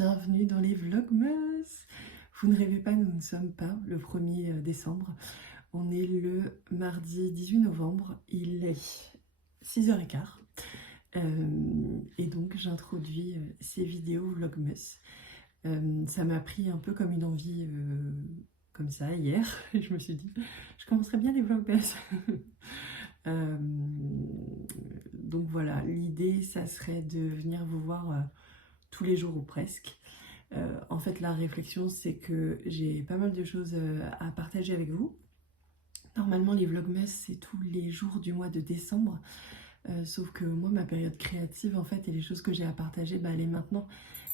bienvenue dans les Vlogmas. Vous ne rêvez pas, nous ne sommes pas le 1er décembre. On est le mardi 18 novembre, il est 6h15. Et donc j'introduis ces vidéos Vlogmas. Ça m'a pris un peu comme une envie comme ça hier. Et je me suis dit, je commencerai bien les Vlogmas. Donc voilà, l'idée, ça serait de venir vous voir tous les jours ou presque. En fait, la réflexion, c'est que j'ai pas mal de choses à partager avec vous. Normalement, les Vlogmas, c'est tous les jours du mois de décembre. Sauf que moi, ma période créative, en fait, et les choses que j'ai à partager, bah, elle est maintenant.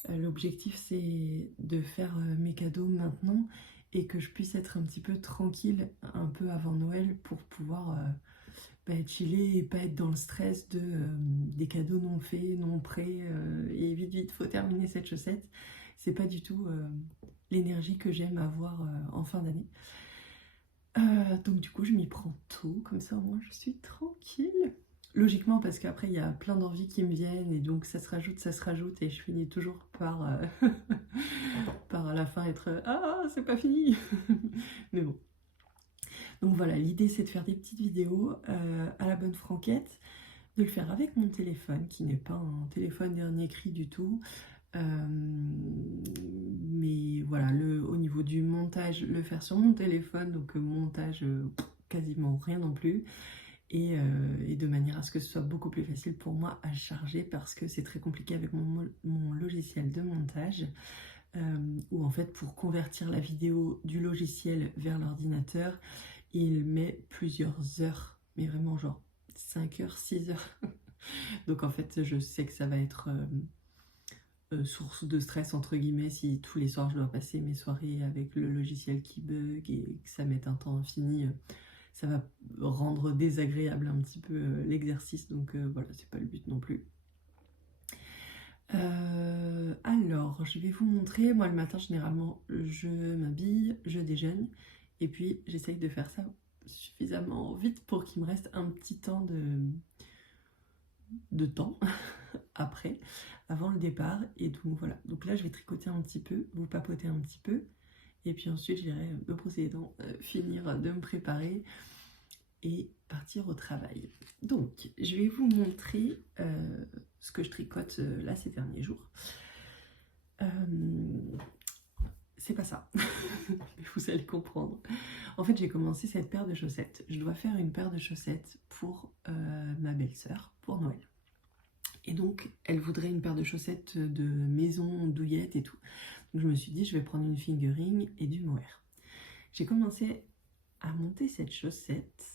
L'objectif, c'est de faire mes cadeaux maintenant et que je puisse être un petit peu tranquille un peu avant Noël pour pouvoir chiller et pas être dans le stress des cadeaux non faits, non prêts et vite, faut terminer cette chaussette. C'est pas du tout l'énergie que j'aime avoir en fin d'année. Donc du coup, je m'y prends tôt, comme ça au moins je suis tranquille. Logiquement, parce qu'après, il y a plein d'envies qui me viennent et donc ça se rajoute et je finis toujours par, par à la fin être « Ah, c'est pas fini !» Mais bon. Donc voilà, l'idée c'est de faire des petites vidéos à la bonne franquette, de le faire avec mon téléphone, qui n'est pas un téléphone dernier cri du tout. Mais voilà, au niveau du montage, le faire sur mon téléphone, donc montage quasiment rien non plus. Et de manière à ce que ce soit beaucoup plus facile pour moi à charger parce que c'est très compliqué avec mon logiciel de montage où en fait pour convertir la vidéo du logiciel vers l'ordinateur il met plusieurs heures, mais vraiment genre 5 heures, 6 heures. Donc en fait je sais que ça va être source de stress entre guillemets si tous les soirs je dois passer mes soirées avec le logiciel qui bug et que ça met un temps infini. Ça va rendre désagréable un petit peu l'exercice, donc voilà, c'est pas le but non plus. Alors, je vais vous montrer, moi le matin généralement je m'habille, je déjeune, et puis j'essaye de faire ça suffisamment vite pour qu'il me reste un petit temps de temps après, avant le départ, et donc voilà. Donc là je vais tricoter un petit peu, vous papoter un petit peu, et puis ensuite j'irai me brosser les dents, finir de me préparer, et partir au travail. Donc, je vais vous montrer ce que je tricote là ces derniers jours. C'est pas ça, mais vous allez comprendre. En fait, j'ai commencé cette paire de chaussettes. Je dois faire une paire de chaussettes pour ma belle-sœur, pour Noël. Et donc, elle voudrait une paire de chaussettes de maison, douillette et tout. Donc, je me suis dit, je vais prendre une fingering et du mohair. J'ai commencé à monter cette chaussette.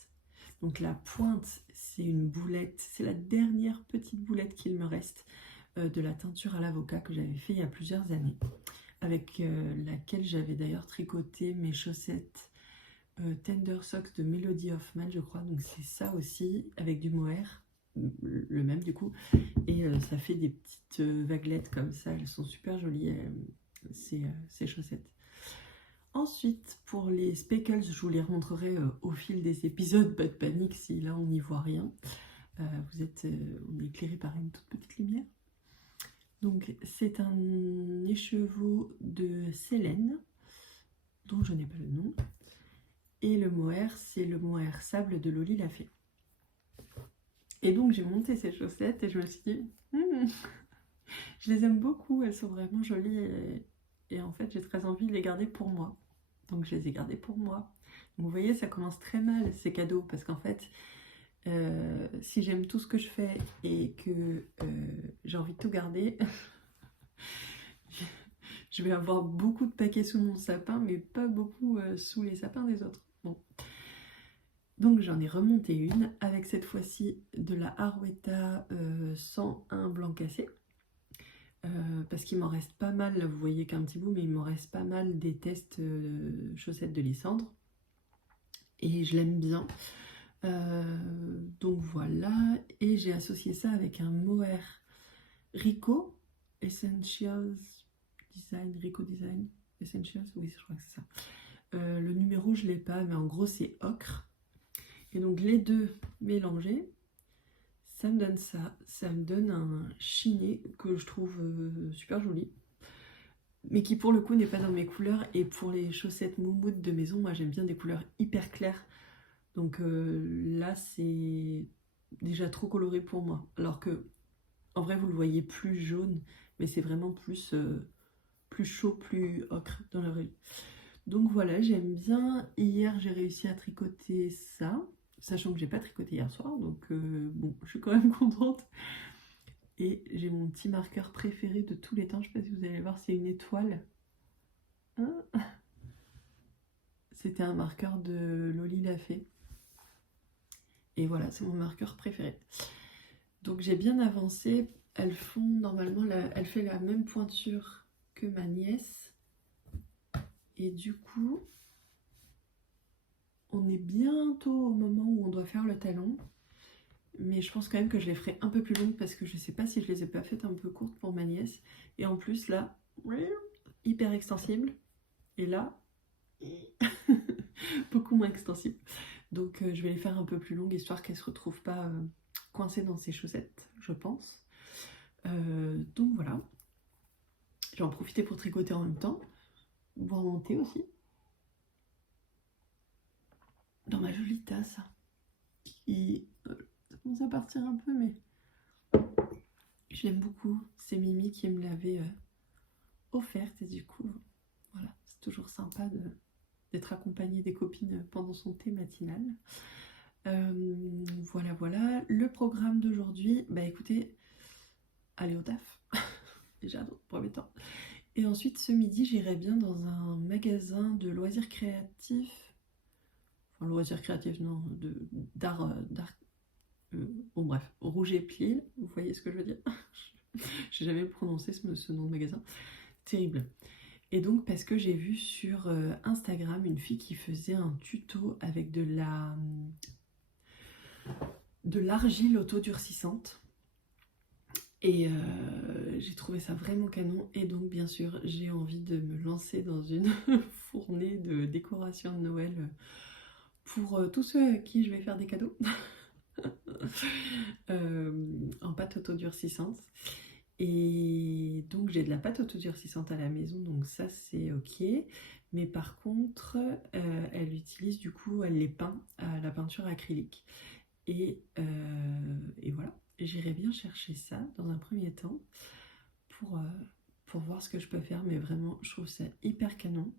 Donc la pointe, c'est une boulette, c'est la dernière petite boulette qu'il me reste de la teinture à l'avocat que j'avais fait il y a plusieurs années, avec laquelle j'avais d'ailleurs tricoté mes chaussettes Tender Socks de Melody Hoffman, je crois. Donc c'est ça aussi, avec du mohair, le même du coup, et ça fait des petites vaguelettes comme ça, elles sont super jolies, ces chaussettes. Ensuite, pour les speckles, je vous les remontrerai au fil des épisodes, pas de panique si là on n'y voit rien. On est éclairé par une toute petite lumière. Donc c'est un écheveau de Célène, dont je n'ai pas le nom. Et le mohair, c'est le mohair sable de Loli l'a fait. Et donc j'ai monté ces chaussettes et je me suis dit, je les aime beaucoup, elles sont vraiment jolies et en fait j'ai très envie de les garder pour moi. Donc je les ai gardés pour moi. Donc, vous voyez, ça commence très mal ces cadeaux parce qu'en fait, si j'aime tout ce que je fais et que j'ai envie de tout garder, je vais avoir beaucoup de paquets sous mon sapin, mais pas beaucoup sous les sapins des autres. Bon. Donc j'en ai remonté une avec cette fois-ci de la Harwetta 101 blanc cassé. Parce qu'il m'en reste pas mal, là vous voyez qu'un petit bout, mais il m'en reste pas mal des tests chaussettes de Lysandre. Et je l'aime bien. Donc voilà, et j'ai associé ça avec un mohair Rico Essentials Design, Rico Design Essentials, oui je crois que c'est ça. Le numéro je l'ai pas, mais en gros c'est ocre. Et donc les deux mélangés, ça me donne ça me donne un chiné que je trouve super joli. mais qui pour le coup n'est pas dans mes couleurs. Et pour les chaussettes moumoutes de maison, moi j'aime bien des couleurs hyper claires. Donc là c'est déjà trop coloré pour moi. Alors que en vrai vous le voyez plus jaune, mais c'est vraiment plus chaud, plus ocre dans la rue. Donc voilà, j'aime bien. Hier j'ai réussi à tricoter ça, sachant que j'ai pas tricoté hier soir, donc bon, je suis quand même contente. Et j'ai mon petit marqueur préféré de tous les temps, je sais pas si vous allez voir, c'est une étoile. Hein, c'était un marqueur de Loli Lafay. Et voilà, c'est mon marqueur préféré. Donc j'ai bien avancé. Elles font normalement, elle fait la même pointure que ma nièce. Et du coup, on est bientôt au moment où on doit faire le talon. Mais je pense quand même que je les ferai un peu plus longues parce que je sais pas si je les ai pas faites un peu courtes pour ma nièce. Et en plus là, hyper extensible. Et là, beaucoup moins extensible. Donc je vais les faire un peu plus longues histoire qu'elles ne se retrouvent pas coincées dans ses chaussettes, je pense. Donc voilà. Je vais en profiter pour tricoter en même temps. Boire mon thé aussi. Dans ma jolie tasse. Qui ça commence à partir un peu, mais je l'aime beaucoup. C'est Mimi qui me l'avait offerte et du coup, voilà, c'est toujours sympa d'être accompagnée des copines pendant son thé matinal. Voilà, voilà. Le programme d'aujourd'hui, bah écoutez, aller au taf, déjà dans le premier temps. Et ensuite, ce midi, j'irai bien dans un magasin de loisirs créatifs. Enfin, loisirs créatifs, non, d'art. Bon, bref, Rouge et Pli, vous voyez ce que je veux dire. J'ai jamais prononcé ce nom de magasin. Terrible. Et donc, parce que j'ai vu sur Instagram une fille qui faisait un tuto avec de l'argile autodurcissante. Et j'ai trouvé ça vraiment canon. Et donc, bien sûr, j'ai envie de me lancer dans une fournée de décoration de Noël pour tous ceux à qui je vais faire des cadeaux en pâte autodurcissante. Et donc, j'ai de la pâte autodurcissante à la maison, donc ça, c'est ok. Mais par contre, elle utilise du coup, elle les peint à la peinture acrylique. Et voilà. J'irai bien chercher ça dans un premier temps pour voir ce que je peux faire, mais vraiment je trouve ça hyper canon.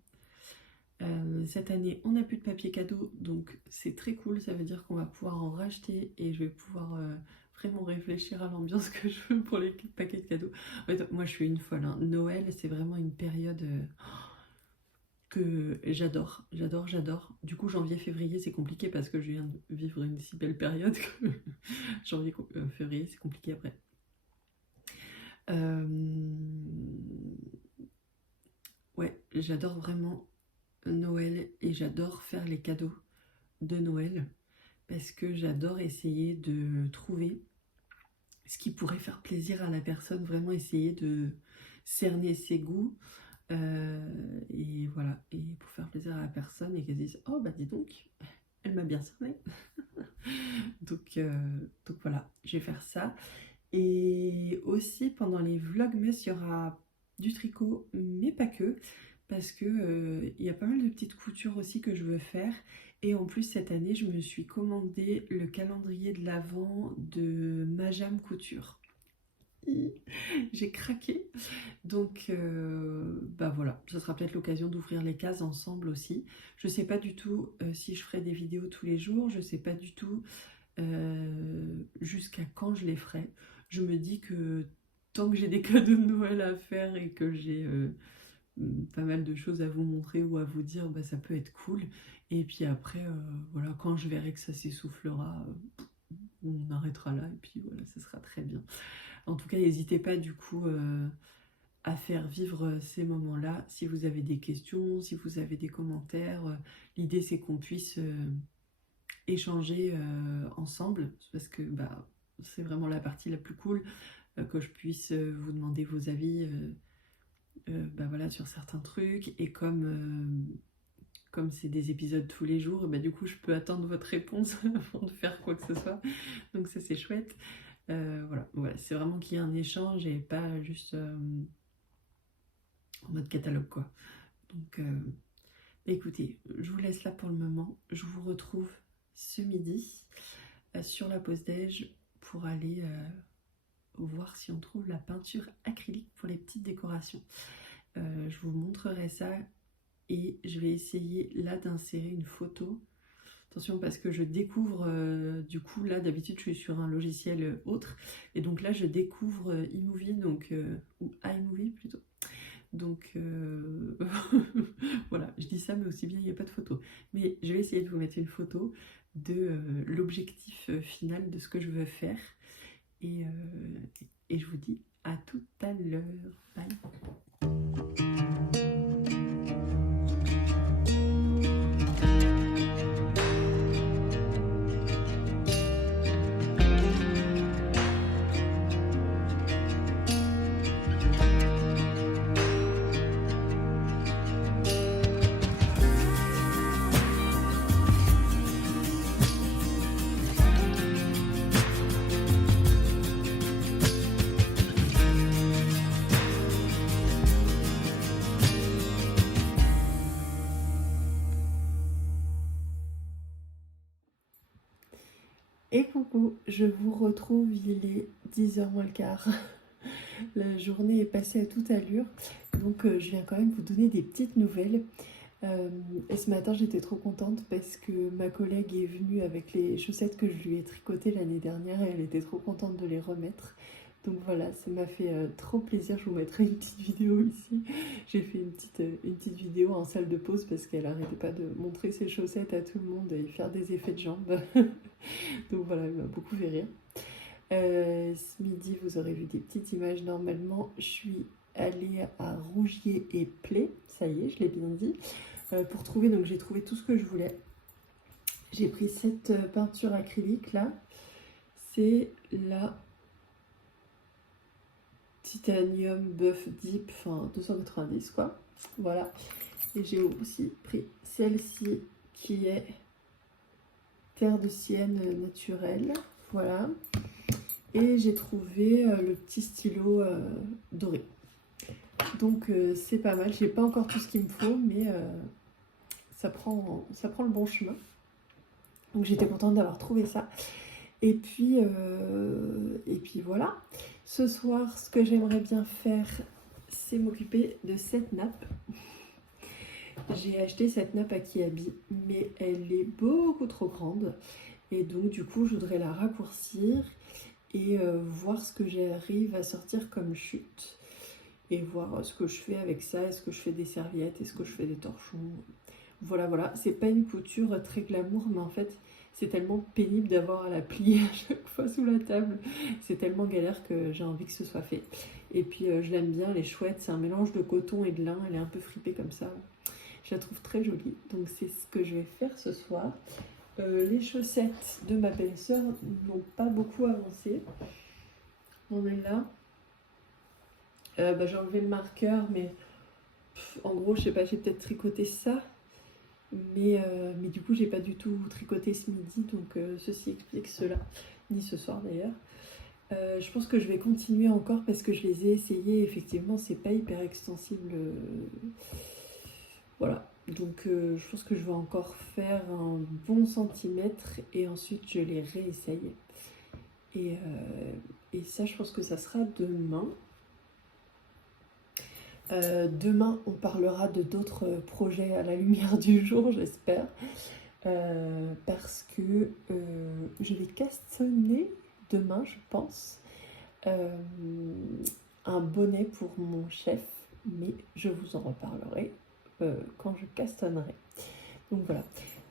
Cette année on n'a plus de papier cadeau, donc c'est très cool, ça veut dire qu'on va pouvoir en racheter et je vais pouvoir vraiment réfléchir à l'ambiance que je veux pour les paquets de cadeaux. En fait, moi je suis une folle, hein. Noël c'est vraiment une période que j'adore. Du coup, janvier-février, c'est compliqué parce que je viens de vivre une si belle période que janvier-février, c'est compliqué après. Ouais, j'adore vraiment Noël et j'adore faire les cadeaux de Noël parce que j'adore essayer de trouver ce qui pourrait faire plaisir à la personne, vraiment essayer de cerner ses goûts. Et voilà, et pour faire plaisir à la personne et qu'elle dise oh bah dis donc, elle m'a bien cerné. donc voilà, je vais faire ça. Et aussi pendant les vlogmas, il y aura du tricot, mais pas que, parce que il y a pas mal de petites coutures aussi que je veux faire. Et en plus cette année, je me suis commandé le calendrier de l'Avent de Majam Couture. J'ai craqué. Donc bah voilà, ce sera peut-être l'occasion d'ouvrir les cases ensemble aussi. Je sais pas du tout si je ferai des vidéos tous les jours, je sais pas du tout jusqu'à quand je les ferai. Je me dis que tant que j'ai des cadeaux de Noël à faire et que j'ai pas mal de choses à vous montrer ou à vous dire, bah, ça peut être cool. Et puis après, voilà, quand je verrai que ça s'essoufflera, on arrêtera là et puis voilà, ça sera très bien. En tout cas, n'hésitez pas du coup à faire vivre ces moments-là. Si vous avez des questions, si vous avez des commentaires, l'idée c'est qu'on puisse échanger ensemble parce que bah, c'est vraiment la partie la plus cool, que je puisse vous demander vos avis bah, voilà, sur certains trucs. Et comme c'est des épisodes tous les jours, bah, du coup je peux attendre votre réponse avant de faire quoi que ce soit. Donc ça c'est chouette. Voilà, c'est vraiment qu'il y ait un échange et pas juste en mode catalogue quoi. Donc écoutez, je vous laisse là pour le moment. Je vous retrouve ce midi sur la pause déj pour aller voir si on trouve la peinture acrylique pour les petites décorations. Je vous montrerai ça et je vais essayer là d'insérer une photo. Attention parce que je découvre, du coup là d'habitude je suis sur un logiciel autre et donc là je découvre iMovie donc, ou iMovie plutôt. Donc voilà, je dis ça mais aussi bien il n'y a pas de photo. Mais je vais essayer de vous mettre une photo de l'objectif final de ce que je veux faire et je vous dis à tout à l'heure. Bye. Et coucou, je vous retrouve, il est 10h moins le quart. La journée est passée à toute allure, donc je viens quand même vous donner des petites nouvelles. Et ce matin j'étais trop contente parce que ma collègue est venue avec les chaussettes que je lui ai tricotées l'année dernière et elle était trop contente de les remettre. Donc voilà, ça m'a fait trop plaisir, je vous mettrai une petite vidéo ici. J'ai fait une petite vidéo en salle de pause parce qu'elle n'arrêtait pas de montrer ses chaussettes à tout le monde et faire des effets de jambes. Donc voilà, elle m'a beaucoup fait rire. Ce midi, vous aurez vu des petites images. Normalement, je suis allée à Rougier et Play, ça y est, je l'ai bien dit, pour trouver, donc j'ai trouvé tout ce que je voulais. J'ai pris cette peinture acrylique là, c'est la Titanium Buff Deep, enfin 290 quoi, voilà. Et j'ai aussi pris celle-ci qui est terre de sienne naturelle, voilà. Et j'ai trouvé le petit stylo doré. Donc c'est pas mal, j'ai pas encore tout ce qu'il me faut, mais ça prend le bon chemin. Donc j'étais contente d'avoir trouvé ça. Et puis voilà. Ce soir, ce que j'aimerais bien faire, c'est m'occuper de cette nappe. J'ai acheté cette nappe à Kiabi, mais elle est beaucoup trop grande. Et donc du coup, je voudrais la raccourcir et voir ce que j'arrive à sortir comme chute. Et voir ce que je fais avec ça. Est-ce que je fais des serviettes? Est-ce que je fais des torchons? Voilà, voilà. C'est pas une couture très glamour, mais en fait, c'est tellement pénible d'avoir à la plier à chaque fois sous la table. C'est tellement galère que j'ai envie que ce soit fait. Et puis, je l'aime bien, elle est chouette. C'est un mélange de coton et de lin. Elle est un peu fripée comme ça. Je la trouve très jolie. Donc, c'est ce que je vais faire ce soir. Les chaussettes de ma belle-sœur n'ont pas beaucoup avancé. On est là. J'ai enlevé le marqueur, mais en gros, je sais pas, j'ai peut-être tricoté ça. Mais du coup, j'ai pas du tout tricoté ce midi, donc ceci explique cela. Ni ce soir d'ailleurs. Je pense que je vais continuer encore parce que je les ai essayés. Effectivement, c'est pas hyper extensible. Voilà. Donc je pense que je vais encore faire un bon centimètre et ensuite je les réessaye. Et ça, je pense que ça sera demain. Demain, on parlera de d'autres projets à la lumière du jour, j'espère. Parce que je vais cassonner demain, je pense, un bonnet pour mon chef. Mais je vous en reparlerai quand je cassonnerai. Donc voilà.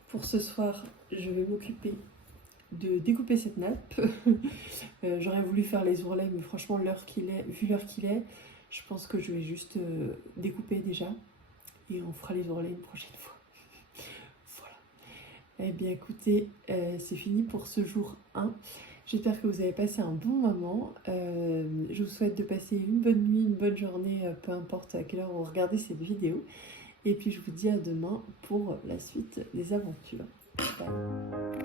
Pour ce soir, je vais m'occuper de découper cette nappe. J'aurais voulu faire les ourlets, mais franchement, vu l'heure qu'il est, je pense que je vais juste découper déjà et on fera les ourlets une prochaine fois. Voilà. Eh bien écoutez, c'est fini pour ce jour 1. J'espère que vous avez passé un bon moment. Je vous souhaite de passer une bonne nuit, une bonne journée, peu importe à quelle heure vous regardez cette vidéo. Et puis je vous dis à demain pour la suite des aventures. Bye.